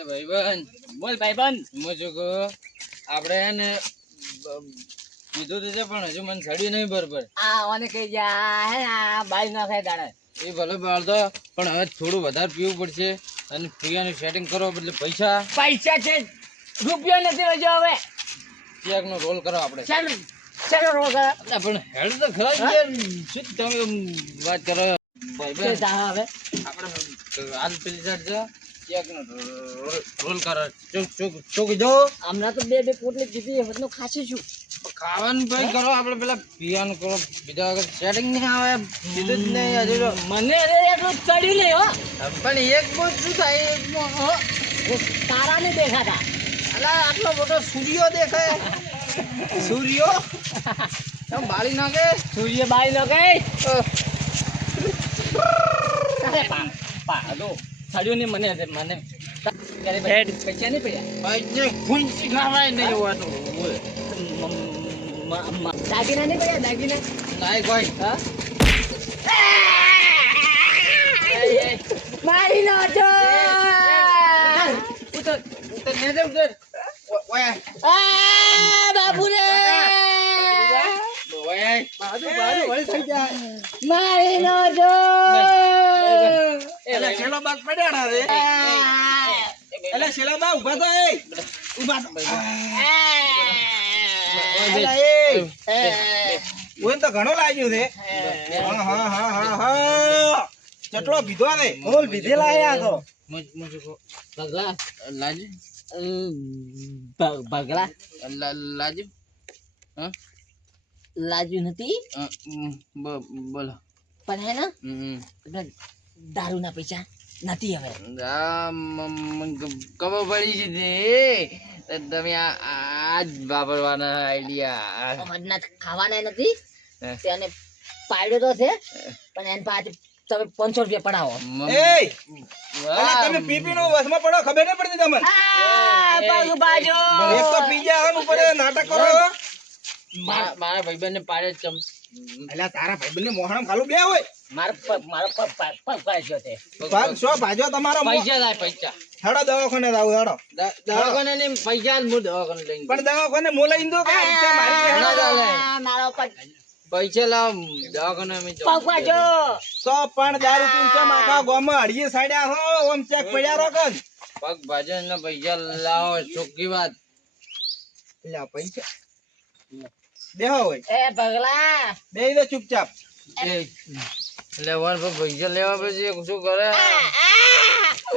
એ ભાઈબંધ બોલ ભાઈબંધ. હું શું કહું? આપણે હે કીધું તો છે પણ હજુ મને સડ્યું નહીં બરોબર આ ઓને કઈ જા હે આ બાઈ ના ખાય દાડે. એ ભલે બાળતો પણ હવે થોડું વધારે પીવું પડશે. અને પીવાનું સેટિંગ કરો એટલે પૈસા. પૈસા છે રૂપિયો નથી હજુ હવે. ચેક રોલ કરો આપણે? ચાલો ચાલો રોલ કરો. પણ હેડ તો ખરા શું તમે વાત કરો? ભાઈબંધ હવે? આપણે હાલ પેલી સાઈડ રોલ- કરો શું કીધું હમણાં તો બે બે પોટલી કીધી હવે ખાસી છું. ખાવાનું ભાઈ કરો આપણે પેલા પીવાનું કરો બીજા સેટિંગ નહીં આવે બીજું જ નહીં હજુ મને અરે એટલું ચડ્યું નહીં હો. પણ એક બોટ શું થાય એક તારા નહીં દેખાતા. અલા આટલો મોટો સૂર્યો દેખાય. સૂર્યો? તમે બાળી નાખે? સૂર્ય બાળી નાખે. અરે પા પા દો ચડ્યું નહીં મને. મને પૈસા નહીં પડ્યા? દાગીના નહીં પડ્યા દાગીના? નાય કોઈ. હા? મારી નો છો ઉતર ઉતર ને દે ઉતર ઓય. આ બાપુ રે ઓય. બાજુ બાજુ વળી થઈ જાય. મારી નો છો એટલે છેલ્લો બાગ પડ્યા રે. એટલે છેલ્લા બા ઊભા તો એ. ઊભા તો એટલે એ. ઓય તો ઘણો લાગ્યું છે. હા હા હા હા હા. ચટલો પીધો ને. બોલ પીધેલા આયા તો. પગલા લાજી પગલા લાજી હા? લાજુ નથી? બોલો. પણ હે ને? દારૂના પૈસા નથી હવે. ખબર પડી છે તે. તમે આ આ વાપરવાના આઈડિયા અમરના ખાવાના નથી. તેને પાડ્યો તો છે પણ એને પાછું તમે પાંચસો રૂપિયા પડાવો. તમે પીપી નો વસમાં પડો ખબર નહીં પડતી તમને? બાજુ એક તો પી ઉપર નાટક કરો. મારા ભાઈબંધ ને પાડે ચમ એટલે તારા ભાઈબંધ ને મોહણમ ખાલું બે હોય. મારા મારા પગ પગ તે. પગ શો ભાજો તમારો પૈસા થાય પૈસા. હેડો દવાખાને જાવ હેડો. દવાખાને ને પૈસા જ હું દવાખાને લઈને પણ દવાખાને મો લઈને દો કે મારી હેડો. મારો પગ પૈસા લાવ દવાખાને અમે પગ પાડ્યો તો પણ દારૂ પીન આખા ગોમ હડીએ સાડ્યા હો ઓમ ચેક પડ્યા રહો કન પગ ભાજન ને પૈસા લાવો ચોખ્ખી વાત. એટલે પૈસા. બેહો હોય એ ભગલા. બેહી દે ચૂપચાપ. એ. લેવા પર પૈસા લેવા પછી શું કરે?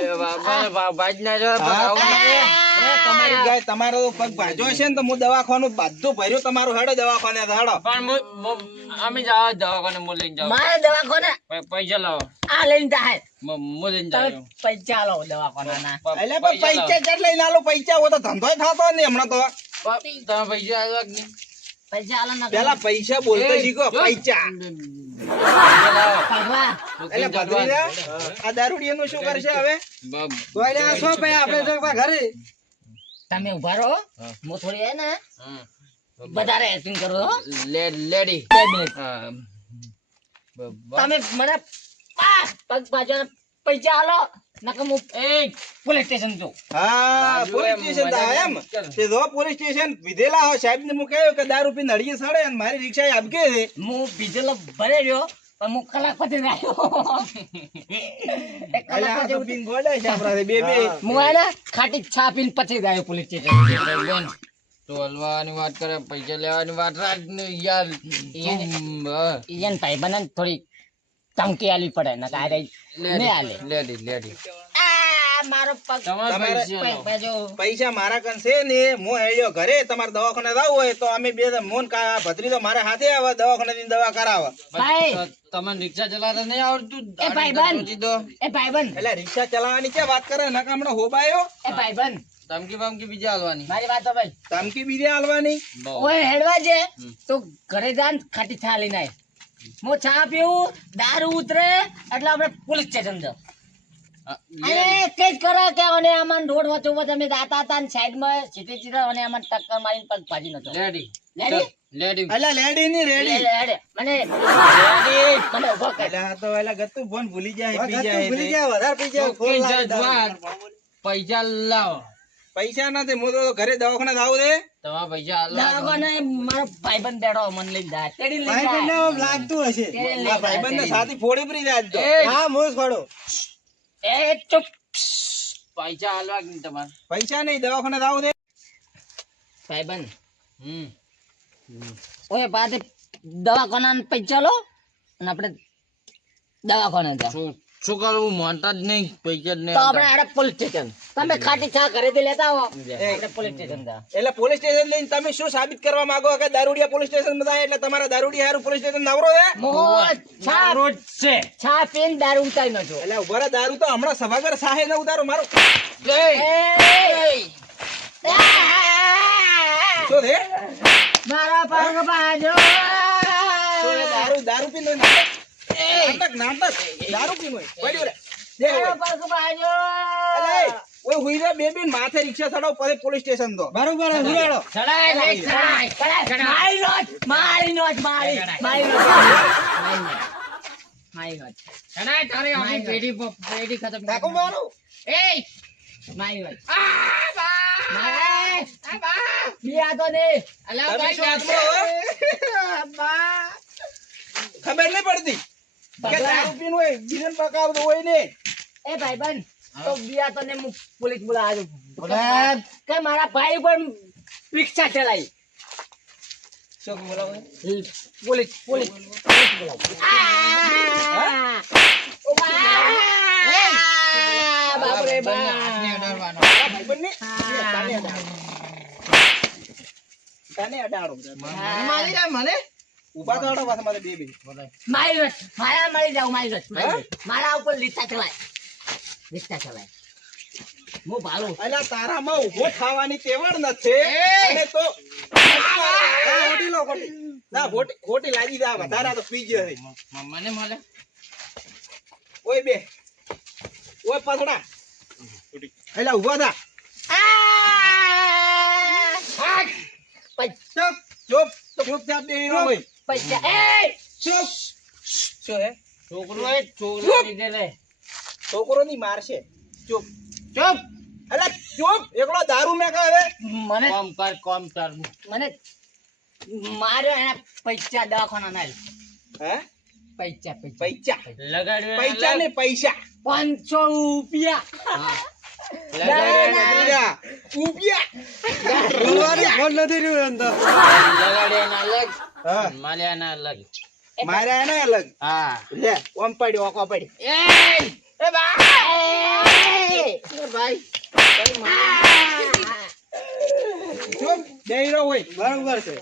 એ બાપા ભા- ભાજ ના જાય પગ હા, આવું ના કરે. એ તમારી ગાય તમારો પગ ભાજો છે ને તો હું દવાખાનું બધું ભર્યું તમારું હેડો દવાખાને હેડો. પણ અમે જાવ દવાખાને હું લઈને જાઉં. મારે દવાખાને? પૈસા લાવો. આ લઈને જાય. પૈસા લો દવાખાના એટલે પૈસા લઈને આલો પૈસા હોય તો ધંધોય થતો નહીં હમણાં તો. તમે પૈસા આવ્યા ના પેલા પૈસા બોલતો શીખો પૈસા એટલે ભત્રીજા, આ દારૂડિયાનું શું કરશે હવે આપડે તો ઘરે તમે ઊભા રહો હું થોડી ને વધારે એક્ટિંગ કરો લેડી તમે મને પગ બાજુ પૈસા આલો નકર હું એ પોલીસ સ્ટેશન જઉં હા પોલીસ સ્ટેશન તો આ એમ. તે જો પોલીસ સ્ટેશન વિધેલા હો સાહેબ ને હું કહ્યું કે દારૂ પીને નડીએ સડે અને મારી રિક્ષા આપકે છે. હું બીજેલો ભરે રહ્યો પણ હું કલાક પછી આવ્યો બે બે. હું હે ને ખાટી છા પીને પછી જ આવ્યો પોલીસ સ્ટેશન તું હલવાની વાત કરે પૈસા લેવાની વાત રાખ ને યાર. ઈયન ભાઈ બને થોડી ધમકી આલી પડે ને કારે ને આલે લેડી લેડી. આ મારો પગ પૈસા મારા કન છે ને હું હેડ્યો ઘરે તમારે દવાખાને જવું હોય તો અમે બે મોન કા ભત્રી તો મારા હાથે આવે દવાખાને જઈને દવા કરાવે. ભાઈ. તમને રિક્ષા ચલાવતા નહીં આવડતું? એ ભાઈબંધ. એ ભાઈબંધ એટલે રિક્ષા ચલાવવાની ક્યાં વાત કરે? નકા હમણાં હોબાયો? એ ભાઈબંધ ધમકી બમકી બીજા હાલવાની. મારી વાત ભાઈ. ધમકી બીજે હાલવાની? ઓય હેડવા જે તો ઘરે જાન ખાટી થાલી આય હું ચા પીવું દારૂ ઉતરે એટલે આપણે પોલીસ સ્ટેશન જાવ અને તે જ કરે કે અને આમાં રોડ વચ્ચે વચ્ચે અમે જાતા હતા ને સાઈડમાં સીધે સીધા અને આમાં ટક્કર મારીને પગ ભાજી નતો લેડી લેડી? લેડી એટલે લેડી ની રેડી લે, લે, લે. મને મને ઊભો કર. એટલે તો એટલે ગતું ફોન ભૂલી જાય પી. પૈસા લાવો. પૈસા નથી હું તો ઘરે દવાખાને આવું દે તમારા પૈસા દવાખાને મારો ભાઈબંધ બેઠો મન લઈને જાય. તેડી લઈને જાય. લાગતું હશે? આ ભાઈબંધ ને સાથી ફોડી પડી જાય તો. એ હા મોસ ફાડો. એ ચૂપ. પૈસા આલવા કે નહીં તમારે? પૈસા નહીં દવાખાને જાવ દે. ભાઈબંધ. હમ. ઓય બાદ દવાખાના પૈસા લો અને આપણે દવાખાને જા શું શું માનતા જ નહીં પૈસા જ નહીં તો આપણે આડે પોલીસ સ્ટેશન તમે ખાટી ચા ઘરેથી લેતા આવો. આપણે પોલીસ સ્ટેશન જા. એટલે પોલીસ સ્ટેશન લઈને તમે શું સાબિત કરવા માંગો કે દારૂડિયા પોલીસ સ્ટેશન બધા એટલે તમારા દારૂડિયા હારું પોલીસ સ્ટેશન નવરો છે? છા. રોજ છે. છા પીન દારૂ ઉતારી નજો એટલે ઉભરા દારૂ તો હમણાં સભાગર સાહે ને ઉતારો મારો. શું છે? મારા પગ બાજો દારૂ? દારૂ પીને દારૂ પીને પડ્યો રે. ઓય બે બેન માથે રિક્ષા ચડાવ પછી પોલીસ સ્ટેશન તો. બરોબર હુરાડો ચડાય લે, ચડાય, ચડાય. મારી નોટ, મારી નોટ, મારી, મારી નોટ, મારી નોટ. ચડાય તારી આખી પેઢી પેઢી ખતમ કાકો મારો એ મારી નોટ. આ તો? ખબર નહીં પડતી. કે દારૂ પીને હોય બીજાને પકાવતો હોય ને. એ ભાઈબંધ, તો બિયા તો હું પોલીસ બોલાવું કે મારા ભાઈ પર રિક્ષા ચલાવી. શું બોલાવો. પોલીસ પોલીસ પોલીસ બોલાવું. આ! બાપ ભાઈબંધને? તને અડાડો. તને મને? ઊભા તો આડો પાછા મારે બે બે મારી રસ મારા મળી જાવ મારી રસ મારી ઉપર લીટા ચલાય લીટા ચલાય હું ભાલું અલા તારામાં ઊભો થવાની તેવડ નથી અને તો ખોટી લો ખોટી ના ખોટી ખોટી લાગી જા વધારે તો પી ગયો છે મને મળે ઓય બે ઓય પાછડા એલા ઊભા થા પૈસા ચૂપ ચૂપ ચૂપ ચાપ બે હોય પૈસા એ ચૂપ શું હે છોકરો એ છોકરો લીધે લે છોકરો ની મારશે ચૂપ. ચૂપ. અલે ચૂપ! એકલો દારૂ મેં કહે મને કોમ કર કોમ કર. મને માર્યો એના પૈસા દવાખાના ના હે? પૈસા પૈસા. પૈસા. લગાડ્યો પૈસા ને પૈસા. પાંચસો રૂપિયા. હા. બોલવાનું ફોન નથી રહ્યું તો. લગાડ્યો ના અલગ હા. માલ્યા ના અલગ માર્યા એને અલગ. હા. લે ઓમ પડ્યો ઓકો પડી. એ એ ભાઈ! ભાઈ. ચૂપ બે હીરો હોય બરોબર છે.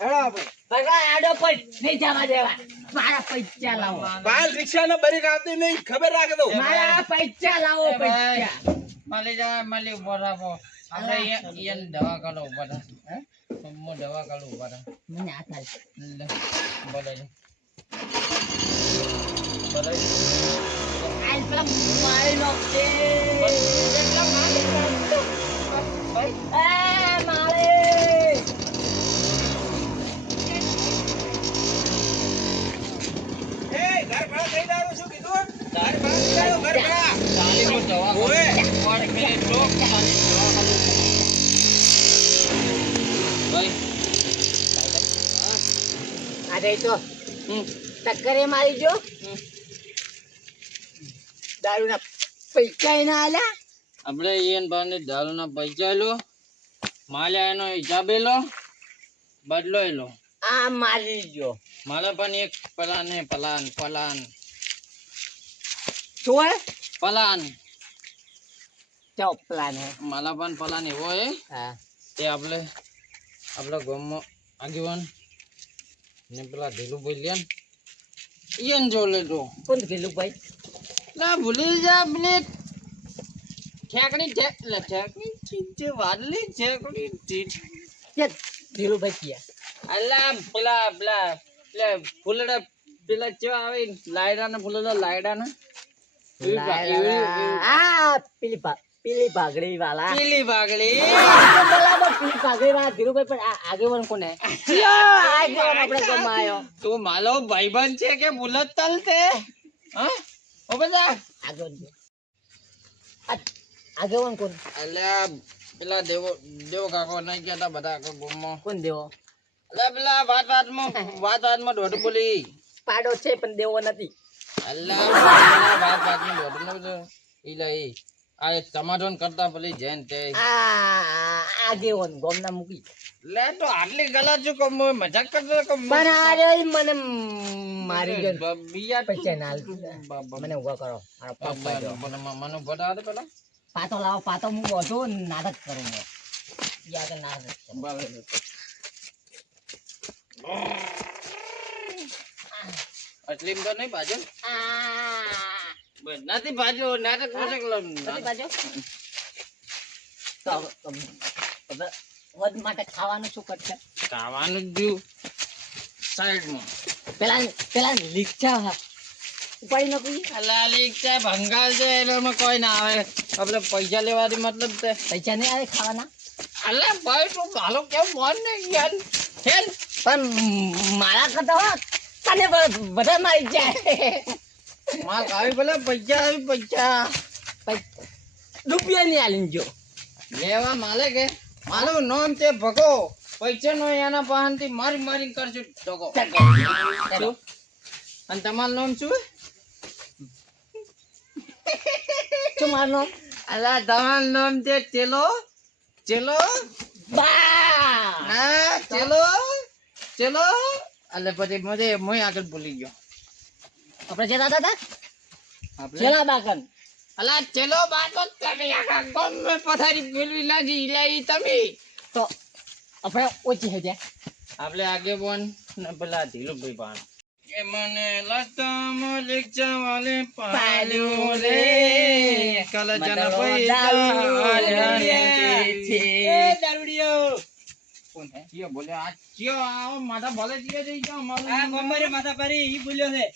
હેડો આપણે ભગા આડો પડ નહીં જવા દેવા. મારા પૈસા લાવો. બાલ રિક્ષા નો બરી આવતી નહીં ખબર રાખે તો મારા પૈસા લાવો એ ભાઈ. પૈસા મળી જાય મળી ઊભો રાખો આપણે અહીંયા- અહીંયાની દવા કાઢો ઊભા થા હું? દવા કાઢું ઊભા થા મને આ. થાય ઘર ભાડા દારૂ શું કીધું ઘર ભાડા ઘર ભાડા. મિનિટ રો. તાલીમ દવા કાઢું. ભાઈ રહી તો હમ. ટક્કરે મારી જો. દારૂના પૈસા એના આલ્યા. આપણે એન ભાઈને દારૂના પૈસા લો માલ્યા એનો હિસાબે લો બદલો લો આ મારી જો. મારે પણ એક પલાન હે પલાન પલાન. ચોર પલાન. ચોપલાન હે. મારા પણ પલાન એવો હે. હા. તે આપણે આપણા ગામમાં આગેવાન ને પેલા ધીલુભાઈ લે ને. ઈયન જો લેજો કોણ ધીલુભાઈ ના ભૂલી જા પેલી ઠેકણી ઠેક લે ઠેકણી ઠીક છે વાદળી ઠેકણી ઠીક. કે ધીલુભાઈ કિયા? અલા પેલા પેલા પેલા ફૂલડા પેલા કેવા આવે? લાયડા ને ફૂલડા લાયડા. ના આ પેલી ભા- પેલી ભાગડી વાલા. પીલી ભાગડી. બરાબર પેલી ભાગડી વાળા ધીરુભાઈ પણ આગેવાન કોને આગેવાન આપણે ગામમાં તું માલો ભાઈબંધ છે કે બુલત તલ તે હા? ઓ બધા? આગેવાન આગેવાન કોણ? અલ્યા પેલા દેવો દેવો કાકો નહીં કહેતા બધા આખા કોણ દેવો? અલ્યા પેલા વાત વાતમાં વાત વાતમાં દોઢ બોલી. પાડો છે પણ દેવો નથી. અલ્યા વાત વાતમાં દોઢ નો ઈ લે ઈ આ એક કરતા પેલી જૈન તે. આ આગેવાન ગોમના મૂકી લે તો આટલી ગલા જો કમ મજાક કરતો કમ પણ આરે મને મારી ગયો બબિયા પૈસા ના બ- બ- મને ઊભા કરો. મને બતાવો તો પેલા. પાતો લાવો પાતો હું બધો નાટક કરું હું. યાદ નાટક. અસલીમ તો નહીં બાજુ આ. નથી ભાજો નાટક નાટક નથી ભાજો તો હવે- હવે વધ માટે ખાવાનું શું કરશે? ખાવાનું જ સાઈડમાં. પેલા પેલા લીકચા હા. ઉપાડી ન કોઈ અલા લીકચા ભંગાલ છે એનામાં કોઈ ના આવે. આપણે પૈસા લેવાની મતલબ છે. પૈસા નહીં આવે ખાવાના? અલા ભાઈ તું ભાલો કેમ મન ને યાર? હેલ. પણ મારા કરતા હોત તને બધા મારી જાય. માલ આવી ભલે પૈસા આવી પૈસા. રૂપિયા નહીં આલીને જો. લેવા માલે કે? મારું નામ છે ભગો. પૈસા નો એના પાસેથી મારી મારી કરશું ટકો શું? અને તમારું નામ શું શું મારનો અલા તમારું નામ છે ચેલો? ચેલો? બા. હા ચેલો? ચેલો? એટલે પછી મને મોય આગળ ભૂલી ગયો. આપણે જતા હતા? ચેલા બાકન. અલા ચેલો બાતો તમે આખા ગામમાં પથારી ફેરવી લાજી ઇલાઈ તમે. તો આપણે ઓછી હે જાય. આપણે આગે બોન ને પેલા ધીલુભાઈ પાન. કે મને લતમ લેક્ચા વાલે પાલ્યો રે. કલ જન કોણ હે? બોલે આ ચિયો આવો માથા ભલે ચિયો જઈ જાઓ મારું માથા પરી ઈ બોલ્યો છે.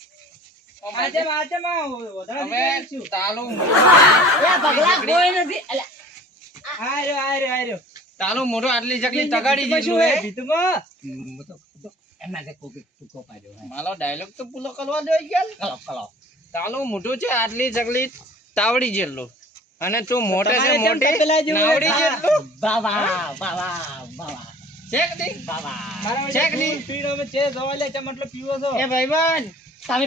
આજે આજે માં હવે તાલું અલા પગલા કોઈ નથી. આર્યો આર્યો આર્યો તાલું મોઢું આટલી ચકલી તગાડી દીધું હે? ભીતમાં એમના કે કોપી ટૂંકો પાડ્યો મારો ડાયલોગ તો પૂરો કરવા દો યાર. કલો કલો તાલું છે આટલી ચકલી તાવડી જેટલું. અને તું મોટે છે મોટી નાવડી. જેટલું. બાવા બાવા બાવા ચેક નહીં? બાવા ચેક દી. પીડો મે છે જોવા લે એટલો પીવો છો. એ ભાઈબંધ. તમે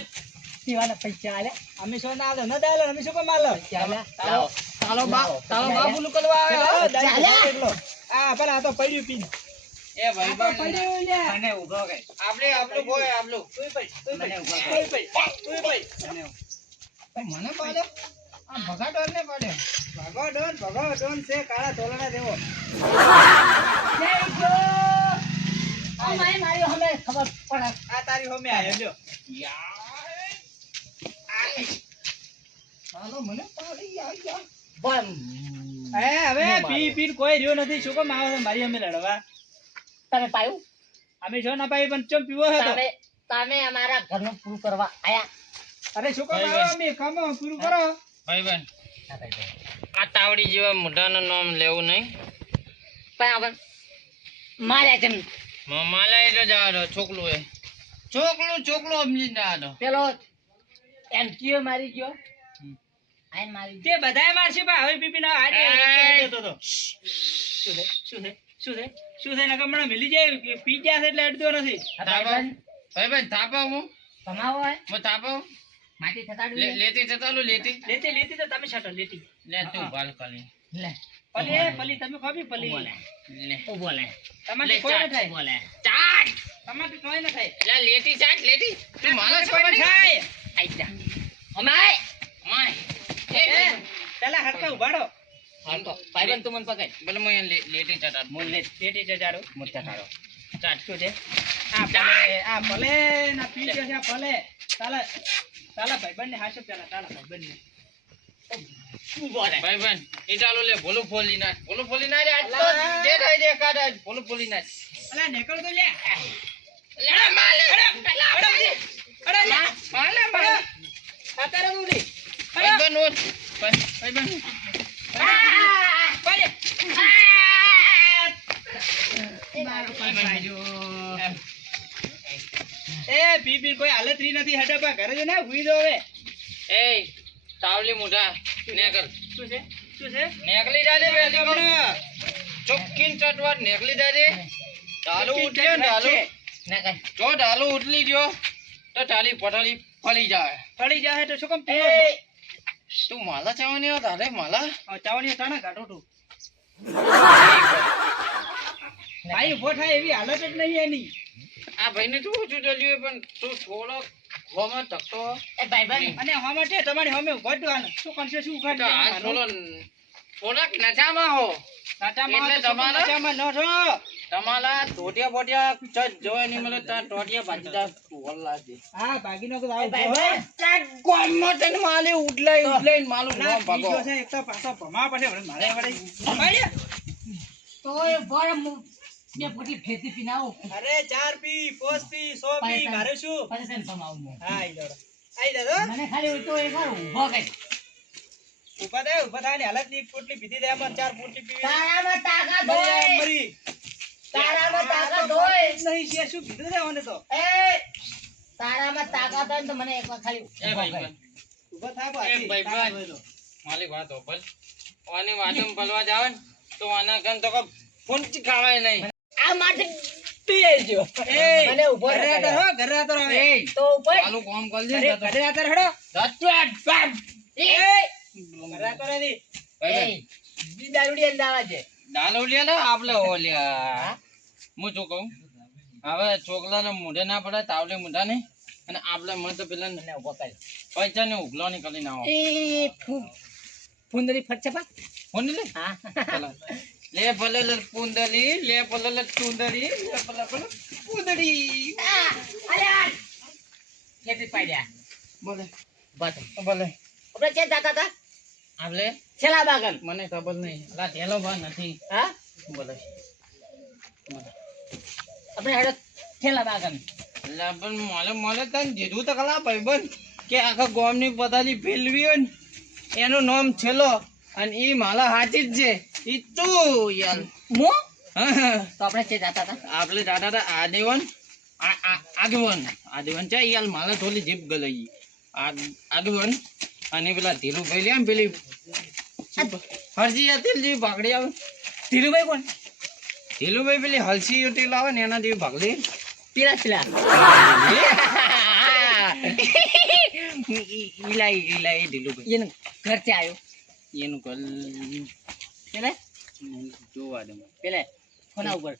પીવાના પૈસા આલે. અમે શું ના આલો? ન દાલો અમે શું કામ આલો? તાલો તાલો તાલો બાબુ કરવા આવે. એટલો આ પણ આ તો પડ્યું પીને. એ ભાઈબંધ પડ્યું લ્યા. મને ઊભો આપણે આપણું આપણું. પડ, પડ, પડ, મને આ ભગાડો ને પાડ્યો ભગો ડોન ભગો ડોન છે કાળા ધોલના જેવો આ મારી હમે ખબર પડે. આ તારી હોમે આયો લ્યો મને પાડી એ હવે પી પી કોઈ રહ્યો નથી. શું કામ આવે મારી અમે લડવા. તમે પાયું? અમે જો ના પાઈ પણ ચમ પીવો હે તમે તમે અમારા ઘરનું પૂરું કરવા આયા. અરે શું કામ આવે અમે? કામો પૂરું કરો. ભાઈબંધ આ તાવડી જેવા મોઢાનું નામ લેવું નહીં. પણ આવન મારે જેમ માલા એટલે જાડો દો છોકલું એ. છોકલું છોકલું સમજી જાડો પેલો એમ કયો મારી ગયો તે બધાય મારશે પણ હવે પીપી ના એય. તો તો શું છે? શું છે? શું છે? શું છે? નકર મને મિલી જાય કે પી ગયા એટલે અડતો નથી. ભાઈ ભાઈબંધ થાપા હું? કમાવો હે હું? થાપા માટી થતાડું લેતી જતાલું લેતી. લેતી લેતી તો તમે છટો લેતી. લે તું બાલ કલી લે. પલી પલી તમે કોબી પલી? બોલે લે. ઓ બોલે તમારે કોઈ ન થાય. બોલે ચાટ. તમારે કોઈ ન થાય. લે લેતી ચાટ લેતી. તું માનો છો કોઈ ન થાય. આઈ જા. અમાય. માય એ એ, ભાઈબંધ. પેલા હરકા ઉભાડો. ભાઈબંધ તું મને પકડ. ભલે હું લેટી લે- લેતી ચાટ મું લે પેટી જજાડો મોટા તારો ચાટ શું છે. આ ભલે આ ભલે ના પી ગયો છે ભલે. તાલા તાલા ભાઈબંધને હાચો પેલા તાલા ભાઈબંધને. બોલે ભાઈબંધ એ ચાલો લે ભોલું ફોલી નાખ. ભોલું ફોલી નાખ. આજ તો જે દે કાઢ ભોલું ફોલી નાખ. અલા નીકળ તો લે. લે માલે. અરે ભાઈબંધ ભાઈબંધ. એ પી પી કોઈ હાલત રી નથી. હટે પા ઘરે જ ના હુઈ દો હવે. એ તાવલી મોઢા. નેકલ શું છે? શું છે? નેકલી જાજે બેસી કોણ ચોખ્ખીન ચટવાટ નેકલી જાજે. ઢાલું ઉઠ્યો ઢાલું. જો ઢાલું ઉઠલી ગયો તો ટાલી પટાલી ફળી જાય. ફળી જાય તો શું કેમ એ તું માલા ચાવાની તારે માલા? ચાવણી તાણા કાઢો તું. ભાઈ ઊભો થાય એવી હાલત જ નહીં એની. આ ભાઈને શું ઓછું ચાલ્યું પણ તું થોડો હોમાં ધકતો એ અને હવા માટે તમારી હમે ઊભો જ હાલ. શું કરશે શું તો થોડો થોડાક નજામાં હો. એટલે શું તમારે? ન છો તમારા ટોટિયા બોટિયા ચજ જોવા નહીં મળે ત્યાં ટોટિયા બાજુદાર ટોલ લાગે હા તો આવ ભાઈબંધ ગોમમાં તને માલે ઉડલાઈ ઉડલાઈ માલું ના, ગોમ ભાગો. બીજો છે એક તો પાછો ભમા પડે હવે મારે વડે ભમાડ્યા. તો એ બર મુ- બે પોટલી ફેરથી પીને આવું અરે ચાર પી પોસ પી સો પી મારે શું? પછી તને ભમાવું હું. હા આઈ જાઓ. આઈ જાઓ મને ખાલી તો એકવાર ઊભો કઈ. ઊભા થાય ઊભા થાય ને હાલતની પોટલી પીધી દે પણ ચાર પોટલી પીવી. તારામાં તાકાત હોય. મરી. તારામાં તાકાત હોય. નહીં છે શું કીધું રે મને તો એ, તારામાં તાકાત હોય તો મને એકવાર ખાલી એ ભાઈ કર. ભાઈ ઊભા એ બાકી. ભાઈ ભાઈ. હોય વાત હોભળ ઓની વાતમાં પલવા જાવ ને તો આના કન તો કોઈ ફૂંચી ખાવાય નહીં આ માટે પીએ જો મને ઊભો ઘરે ન હો, ઘરે આતર હવે. તો ઉપર ચાલુ કામ કરજે ઘરે- ઘરે આતર હેડો. ધચવાટ બાપ. એ, ઘરે એ, ભાઈ, બી દારૂડી અંદાવા છે દાલો લે ને આપણે ઓલ્યા હું? શું કહું? હવે છોકરાને મોઢે ના પડે તાવલે મોઢા ને અને આપણે મત પેલા મને ઊભો કર. પૈસા ને ઉગલો ની કરી નાખો એ ફુંદરી ફટશે પા લે હા. લે ભલે લે પુંદરી લે ભલે લે ચુંદરી લે ભલે ભલે પુંદરી. અરે આ. પાડ્યા. બોલે. બસ. ભલે આપણે જાતા હતા આપણે છેલ્લા બાગન. મને ખબર નહીં અલા ઢેલો બા નથી. હા? બોલે આપણે હેડો છેલ્લા બાગન. એટલે પણ મોલે મોલે તને દીધું તો ખરા ભાઈબંધ કે આખા ગોમની પતાલી ફેલવી હોય ને એનું નામ છેલ્લો અને ઈ માલા હાચી જ છે. ઈ તું યાર. મો? હા તો આપણે છે જાતા હતા આપણે દાદા હતા આદેવન આગેવન. આદેવન છે યાર માલા થોડી જીપ ગઈ આગ- આગેવન. અને પેલા ધીરુભાઈ લે પેલી હરજી હતી ભાગડી આવે. ધીરુભાઈ કોણ? ધીરુભાઈ પેલી હલસી ઉટી આવે ને એના જેવી ભાગડી પીલા પીલા ઈલા ઈલા એ ધીરુભાઈ. એનું ઘર છે આવ્યો એનું કલ પેલે? જોવા દે પેલે? કોના ઉપર.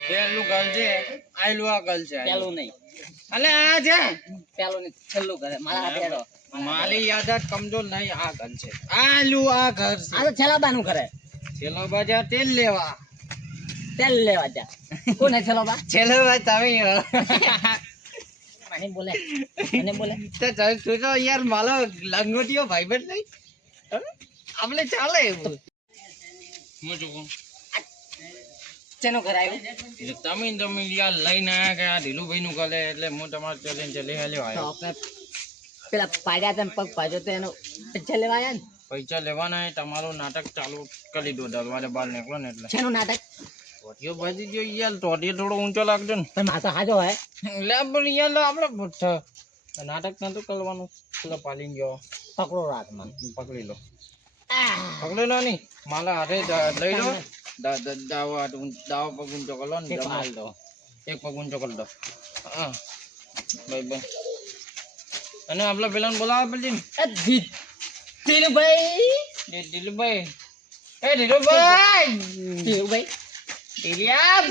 પેલું ગલ છે આયલું આ ગલ છે. પેલું નહીં. અલે આ છે. પેલું નહીં છેલ્લું ઘરે મારા હાથે મારી યાદાત કમજોર નહીં આ ઘર છે. આલુ આ ઘર છે. આ તો છેલ્લા બાનું ઘરે છેલ્લો જ્યાં તેલ લેવા. તેલ લેવા જા. કોને છેલ્લો બા તમે મને બોલે મને બોલે. તો તું તો યાર માલો લંગોટીઓ ભાઈબંધ નહીં. આપણે ચાલે એવું. હું ઘર આવ્યું? તમે તમે યાર લઈને આવ્યા કે આ ઢીલુભાઈ નું કરે એટલે હું તમારે ચેલેન્જ તો આવ્યો પેલા પાડ્યા તેમ પગ પાડ્યો તો એનો પૈસા લેવા આવ્યા ને? પૈસા લેવાના તમારું નાટક ચાલુ કરી દો દરવાજે બહાર નીકળો ને એટલે. શેનું નાટક? ટોટીઓ ભાજી ગયો યાર ટોટીઓ થોડો ઊંચો લાગજો ને. પણ માથો હાજો હોય એટલે પણ યાર લો આપણે નાટક નતું કરવાનું. પેલો પાલી ગયો. પકડો રાત મને. પકડી લો. પકડી લો નહીં માલા હાથે લઈ લો. દાવો દાવો પગ ઊંચો કરો ને દો. એક પગ ઊંચો કરી દો. હા. ભાઈ ભાઈ. અને આપણા પેલાને બોલાવવા પડશે ને. એ ધી- ધીરુભાઈ એ દિલુભાઈ. ધીરુભાઈ દિલિયા